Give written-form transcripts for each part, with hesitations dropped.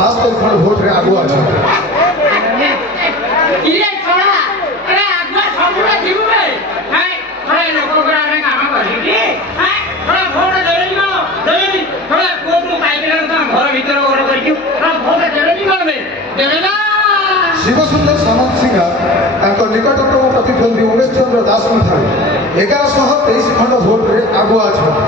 ବାସ୍ତରୀ ଖଣ୍ଡ ଭୋଟରେ ଆଗୁଆ ଅଛନ୍ତି। ଶିବସୁନ୍ଦର ସାମନ୍ତ ସିଂହା ତାଙ୍କ ନିକଟତମ ପ୍ରତିଦ୍ୱନ୍ଦ୍ୱୀ ଉମେଶ ଚନ୍ଦ୍ର ଦାସଙ୍କ ଠାରୁ 1123 ଖଣ୍ଡ ଭୋଟରେ ଆଗୁଆ ଅଛନ୍ତି।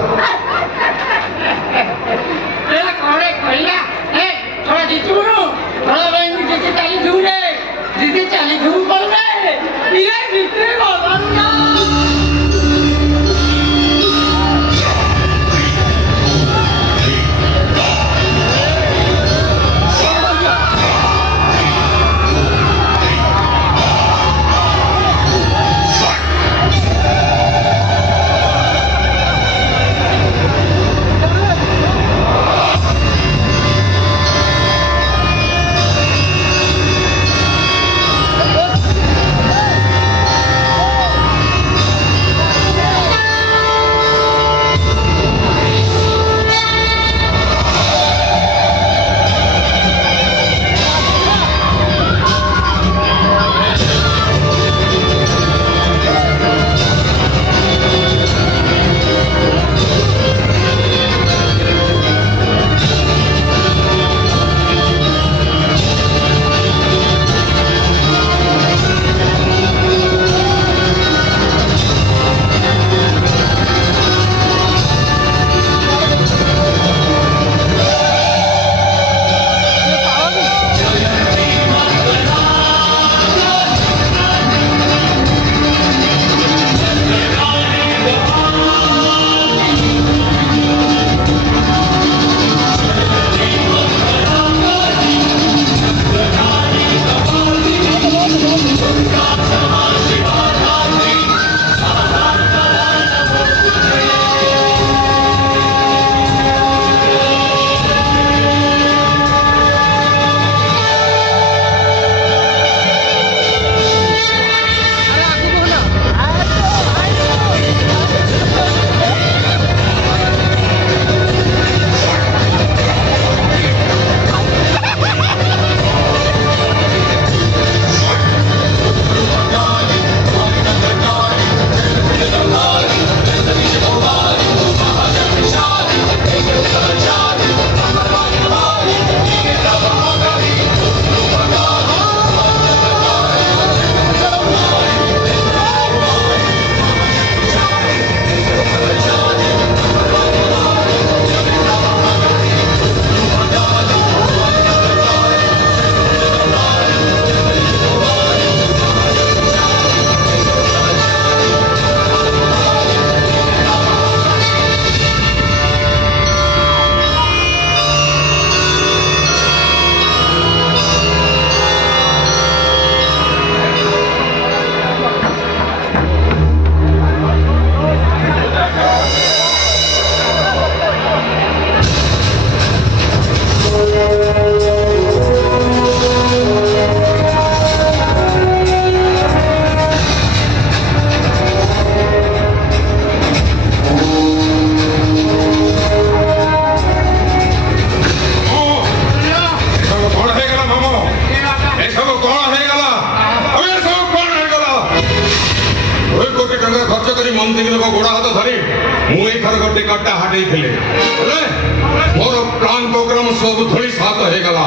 मोर प्लान प्रोग्राम सब धोली सात हो गला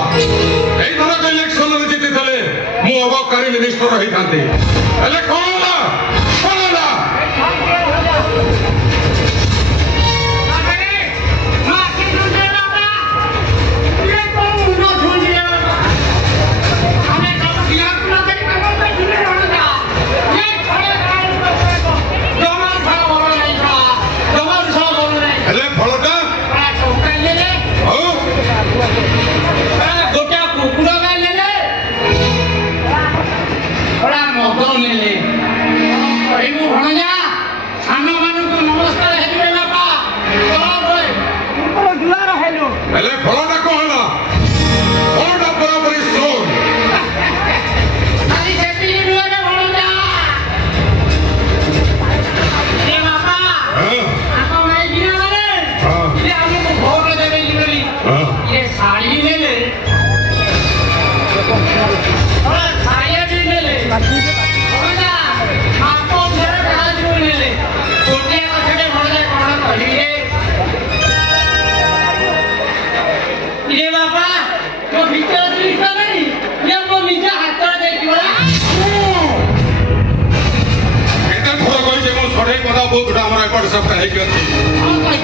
एथर इलेक्शन रे जीति थले मु अबकारी मिनिस्टर रही थांती एले कोनला एले फलटा कहला फलटा बराबरी सोन अरे सेटिंग नुआ रे भणजा ए बाबा हां आपा मैं गिरा रे हां ये हमको भोग देबे लिबली हां ये साड़ी ले ले ଚପଟା ହେଇକି ଅଛି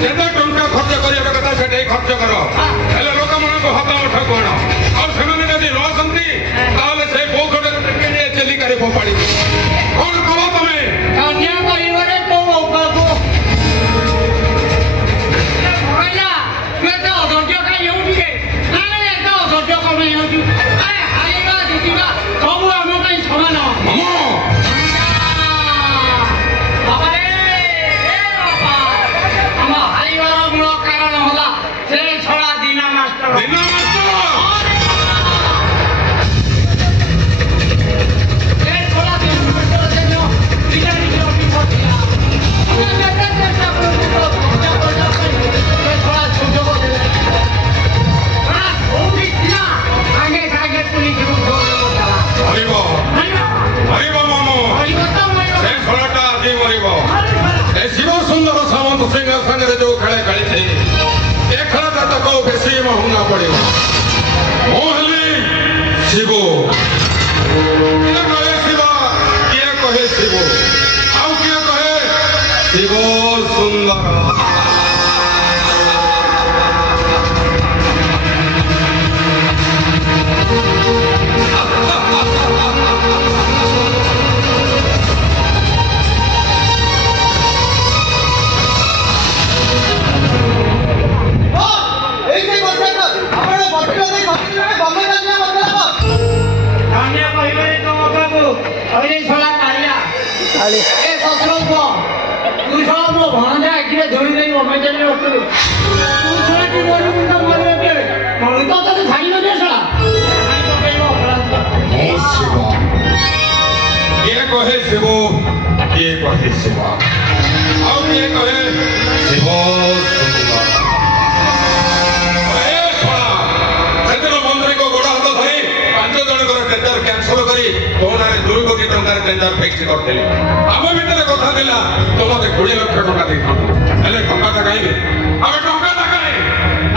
ଯେତେ ଟଙ୍କା ଖର୍ଚ୍ଚ କରିବା କଥା ସେଠି ଖର୍ଚ୍ଚ କର ହେଲେ ଲୋକମାନଙ୍କୁ ହାତ ମୁଠ କଣ ଆଉ ସେମାନେ ଯଦି ନ ଆସନ୍ତି ତାହେଲେ ସେଇ ପୋଖରୀକୁ ଟେକି ନିଏ ଚିଲିକାରେ ଫୋପାଡ଼ିବ କଣ କହ ତମେ ଧନ୍ୟ କରିବରେ ତୋ ବାପାକୁ ଭଗଲା ତୁ ଏତେ ଅଧୈର୍ଯ୍ୟ କାହିଁ ହେଉଛୁ ଯେ ନାଇଁ ଏତେ ଅଧୈର୍ଯ୍ୟ କଣ ପାଇଁ ହେଉଛୁ ଆରେ ହାରିବା ଜିତିବା ସବୁ ଆମ ପାଇଁ ସମାନ ମାମା ବାବାରେ ଏ ବାପା ଆମ ହାରିବାର ମୂଳ କାରଣ ହେଲା ସେ ଛଡ଼ା ଦିନା ମାଷ୍ଟର ଦିନ ମାଷ୍ଟର ଏ ଛଡ଼ା ଦିନା ମାଷ୍ଟର ସେଦିନ ନିଜ ନିଜ ଅଫିସର ଥିଲା ଆମେ କେତେ ଚେଷ୍ଟା କରୁଛୁ ତ ଭଜା ଭଜା କରି ସେ ଛଡ଼ା ସୁଯୋଗ ଦେଲେ ଛଡ଼ା କୋଉଠି ଥିଲା ସାଙ୍ଗେ ସାଙ୍ଗେ ପୁଲିସକୁ ଫୋନ କରିଦେଲା ମରିବ ମରିବ ମାମୁ ସେ ଛଡ଼ାଟା ଆଜି ମରିବ ଏ ଶିବ ସୁନ୍ଦର ସାମନ୍ତ ସିଂହ ସାଙ୍ଗରେ ଯୋଉ ଖେଳ ଖେଳିଛି ଏ ଖେଳଟା ତାକୁ ବେଶୀ ମହଙ୍ଗା ପଡ଼ିବ ମୁଁ ହେଲି ଶିବ କିଏ କହେ ଶିବ କିଏ କହେ ଶିବ ଆଉ କିଏ କହେ ଶିବ ସୁନ୍ଦର ଧନ୍ୟ କହିବରେ ତୋ ବାପାକୁ ଅଇଲେ ଛଡ଼ା କାଳିଆ ଏ ଶଶୁର ପୁଅ ତୁ ଛଡ଼ା ମୋ ଭଣଜା ଆଖିରେ ଧୋଇ ଦେଇ ଅମେଜରେ ରଖିଲୁ ତୁ ଛଡ଼ା କି ମରି ମୁଣ୍ଡ ମରିବ କେବେ ମଣି ତ ତତେ ଛାଡ଼ି ନ ଦିଏ ଛଡ଼ା ଓ ଶିବ କିଏ କହେ ଶିବ କିଏ କହେ ଶିବ ଆଉ କିଏ କହେ ଶିବ ସୁନ୍ଦର ଏ ଶଳା ସେଦିନ ମନ୍ତ୍ରୀଙ୍କ ଗୋଡ଼ ହାତ ଧରି 5 ଜଣଙ୍କର ଟେଣ୍ଡର କ୍ୟାନସଲ କରି ତୋ ନାଁରେ 2 କୋଟି ଟଙ୍କାର ଟେଣ୍ଡର ଫିକ୍ସ କରିଥିଲି ଆମ ଭିତରେ କଥା ଥିଲା ତୁ ମତେ 20 ଲକ୍ଷ ଟଙ୍କା ଦେଇଥାନ୍ତୁ ହେଲେ ଟଙ୍କାଟା କାହିଁକି ଆମେ ଟଙ୍କାଟା କାହିଁ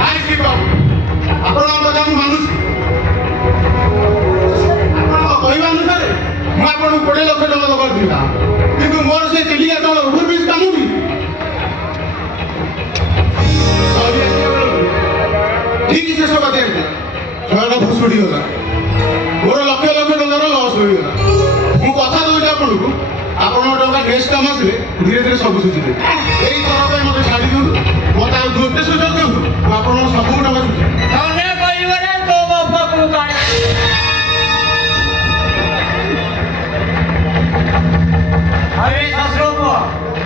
ନାଇଁ ଶିବ ଆପଣଙ୍କ କଥା ମୁଁ ମାନୁଛି ଆପଣଙ୍କ କହିବା ଅନୁସାରେ ମୁଁ ଆପଣଙ୍କୁ 20 ଲକ୍ଷ ଟଙ୍କା ଦବାର ଥିଲା କିନ୍ତୁ ମୋର ସେ ଚିଲିକା ତଳ ଓଭରବ୍ରିଜ କାମୁଡ଼ି ସରି ଆସିବା ବେଳକୁ ଠିକ୍ ଶେଷ କଥା ହେଇଥିଲା ଛୁଆଟା ଭୁଷୁଡ଼ି ଗଲା ମୋର ଲକ୍ଷ ଲକ୍ଷ ଟଙ୍କାର ଲସ୍ ହୋଇଗଲା ମୁଁ କଥା ଦଉଛି ଆପଣଙ୍କୁ ଆପଣଙ୍କ ଟଙ୍କା ନେକ୍ସଟ କାମ ଆସିଲେ ଧୀରେ ଧୀରେ ସବୁ ସୁଝିବେ ଏଇ ଥର ପାଇଁ ମୋତେ ଛାଡ଼ି ଦିଅନ୍ତୁ ମୋତେ ଆଉ ଗୋଟେ ସୁଯୋଗ ଦିଅନ୍ତୁ ମୁଁ ଆପଣଙ୍କ ସବୁ ଟଙ୍କା ସୁଝିବି ଧନ୍ୟ କହିବରେ ତୋ ବାପାକୁ କାଳିଆ अरे ससुर को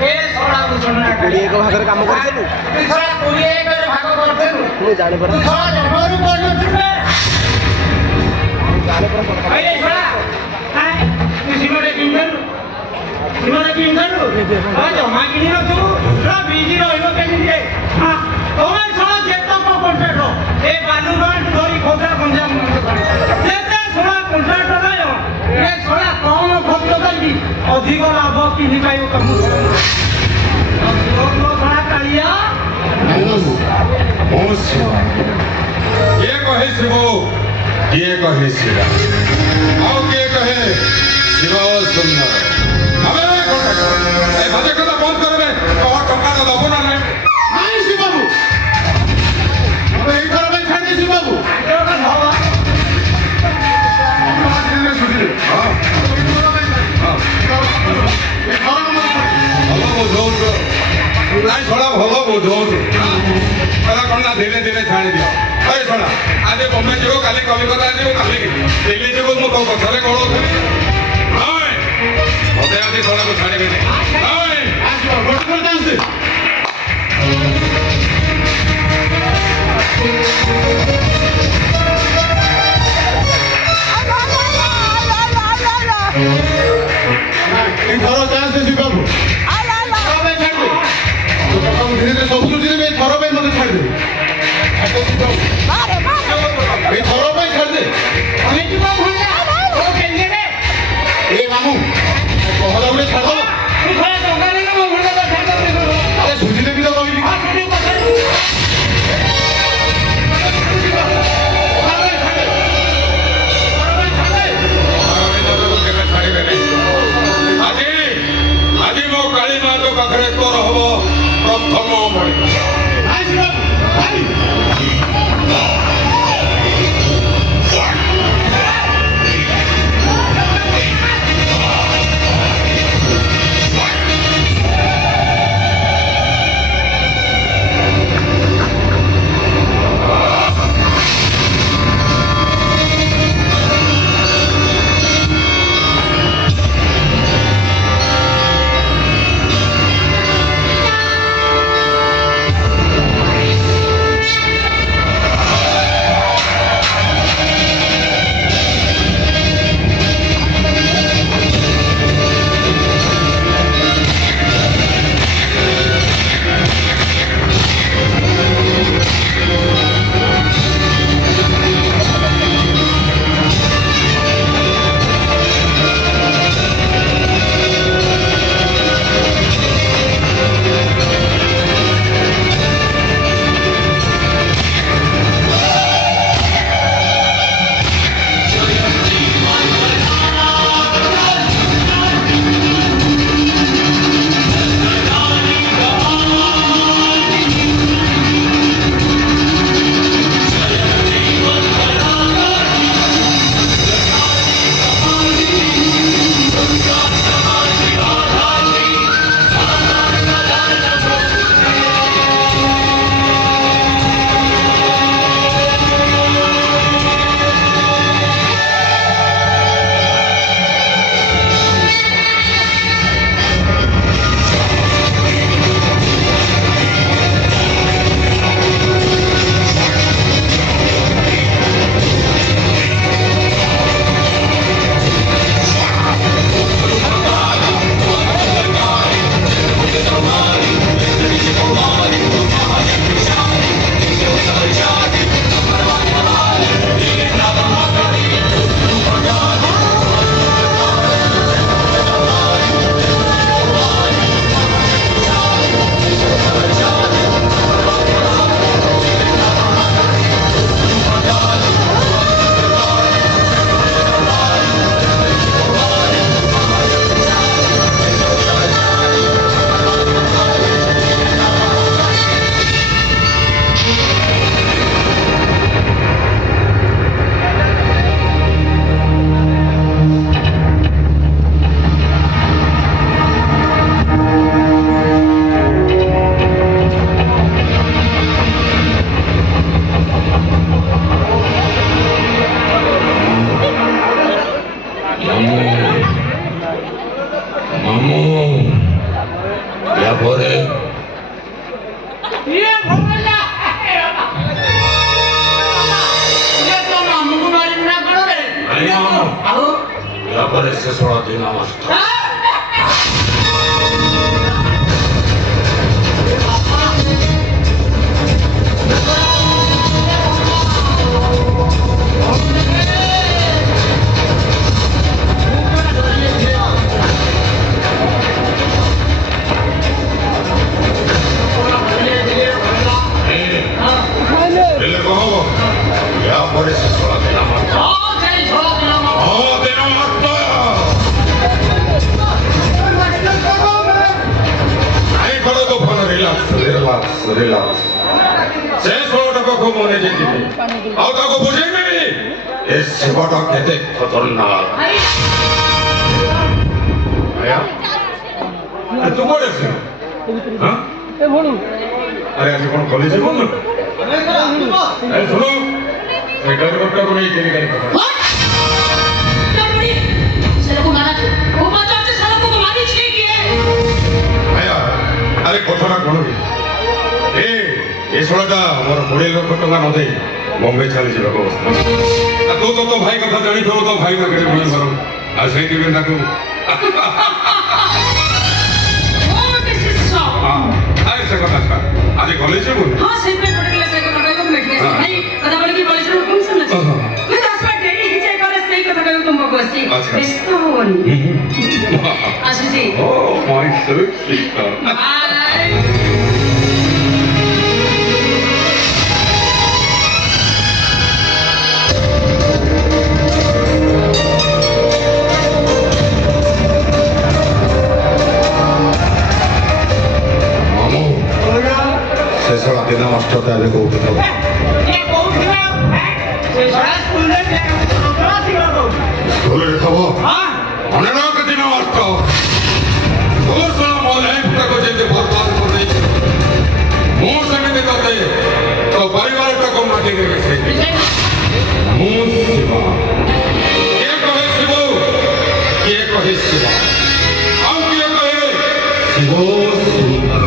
ए सोडा बुझना कोड़ी एक भागर काम करथेलु तू सोडा कोड़ी एक भाग करथेलु मु जाने पर तू सोडा जमरू कोन छुबे जाने पर अरे सोडा हाय तू सिमरे किंदलु हां जमा किनी न तू पूरा बिजी रहइबो केनी रे हां तोमे सोडा जेतो को कॉन्ट्रैक्ट ए बालूगढ़ धोरी खोजा गंजा जेते सोडा कॉन्ट्रैक्ट लायो ए सोडा कौन खर्च करबी अधिक लाभ किनि पाइबो कमु सोडा कालिया ओ शिव किए कहे शिव किए कहे शिव ଆଉ କିଏ କହେ ଶିବ ସୁନ୍ଦର ଆମେ ଏ ଭାଜା କଥା ବନ୍ଦ କରିବେ ତମ ଟଙ୍କାଟା ଦବ ନା ନାହିଁ ନାଇଁ ଶିବବାବୁ ମୋତେ ଏଇ ଥର ପାଇଁ ଛାଡ଼ି ଦେଇ ଶିବବାବୁ ଆଗର କଥା ହବା ଧୀରେ ଧୀରେ ସୁଝିବେ ହଁ ଏଇ ଥର ପାଇଁ ଛାଡ଼ି ହଁ ଏଇ ଥର ମୋତେ ଛାଡ଼ି ଭଲ ବୁଝଉଛୁ ନାଇଁ ଶଳା ଭଲ ବୁଝଉଛୁ କହିଲା କ'ଣ ନା ଧୀରେ ଧୀରେ ଛାଡ଼ି ଦିଅ ଏଇ ଶଳା ଆଜି ବମ୍ବେ ଯିବ କାଲି କଲିକତା ଯିବ କାଲି ଦିଲ୍ଲୀ ଯିବ ମୁଁ ତୋ ପଛରେ ଗୋଳଉଥିଲି ମତେ ଆଜି ଶଳାକୁ ଛାଡ଼ିବିନି ଆସିବ ଗୋଟେ ଥର ଚାନ୍ସ ଦେ ଏଇ ଥର ଚାନ୍ସ ଦେ ଶିବବାବୁ ଥର ପାଇଁ ଛାଡ଼ି ଦେ ତୋ ଧୀରେ ଧୀରେ ସବୁ ସୁଝିଦେବେ ଏଇ ଥର ପାଇଁ ମୋତେ ଛାଡ଼ି ଦେବେ ଏଇ ଥର ପାଇଁ ଛାଡ଼ି ଦେ ଆମେ ଯିବ ଭଣ୍ଡା ଓ କେଙ୍ଗେରେ मामू या पोरे ये भोला ये तो मामू को मारी ना करो रे नाही मामू आओ या पोरे से 16 दिन असतो Dile como ya por eso sola de la marca. आओ तेरी छोड़ा देना मामू Oh, de la marca. Ahí para tu pana relax, relax, relax. Se solo te cojo mone jeeti. Auto ko bujhe nahi. Es sebata kete khatarnak. Aya. Tu kore se? हाँ? अरे आज कौन college में ना? अरे सुनो, सेक्टर वर्क का कोई चीज़ नहीं करता। आया, अरे कोठा ना कौन भी? ये सोला था हमारा बड़े लोग को टंगा नोदे, बॉम्बे चले जाओ को। तो भाई का था जानी तो भाई ना करे बोले सरो, आज नहीं दिवे ना को। हाँ, अरे सेक्टर अच्छा, आज कॉलेज में बोल। हाँ सही में पर्टिकुलर से कथा को बैठ गया भाई पता पड़ा कि कॉलेज में कौन समझ मैं 10 मिनट देरी ही जाए कॉलेज से कथा को तुम बकवास थी अच्छा। बेस्तो होनी Ashu ji Oh, my sweet sister. Bye मामू, से सोला दिन नष्ट होता है को। ये कौन थी ना ये बड़ा स्कूल में क्या थी वो स्कूल रे खबो। हाँ অনেক দিন নষ্ট তোর সোনা লাইফটাকে যেতে বরবাদ করে ମୁଁ ସେମିତି ତତେ ତୋ ପରିବାରଟାକୁ ମାଟି ଦେବେ ମୁଁ ଶିବ କିଏ କହେ ଶିବ କିଏ କହେ ଶିବ ଆଉ କିଏ କହେ ଶିବ ସୁନ୍ଦର